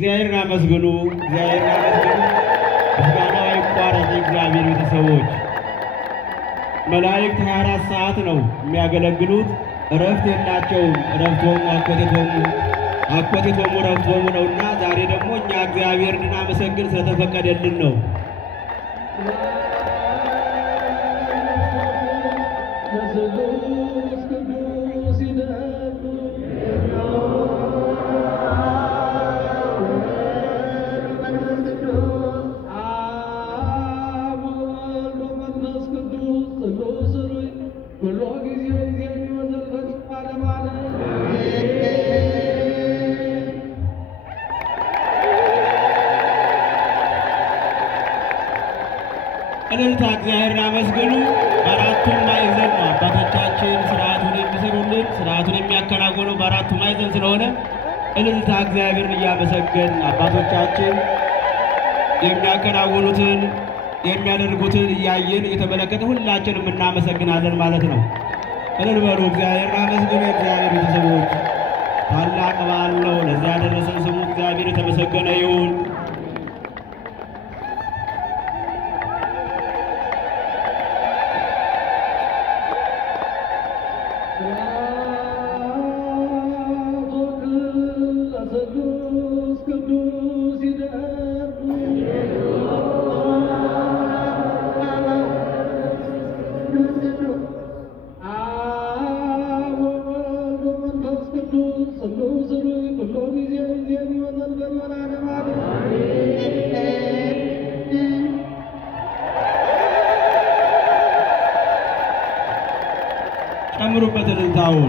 እግዚአብሔርን አመስግኑ፣ እግዚአብሔርን አመስግኑ። ምስጋናው አይቋረጥ። እግዚአብሔር ቤተሰቦች መላእክት 24 ሰዓት ነው የሚያገለግሉት። እረፍት የላቸውም። እረፍቶሙ አኮቴቶሙ እረፍቶሙ ነውና ዛሬ ደግሞ እኛ እግዚአብሔር እንድናመሰግን ስለተፈቀደልን ነው። እልልታ እግዚአብሔርን አመስግኑ። በአራቱም ማዕዘን ነው አባቶቻችን ስርዓቱን የሚሰሩልን፣ ስርዓቱን የሚያከናውኑ በአራቱ ማዕዘን ስለሆነ እልልታ እግዚአብሔርን እያመሰገን አባቶቻችን የሚያከናውኑትን የሚያደርጉትን እያየን እየተመለከተ ሁላችንም እናመሰግናለን ማለት ነው። እልል በሉ እግዚአብሔርን አመስግኑ። እግዚአብሔር ቤተሰቦች ታላቅ በዓል ነው። ለዚያ ያደረሰን ስሙ እግዚአብሔር የተመሰገነ ይሁን። ጨምሩበት እልልታውን።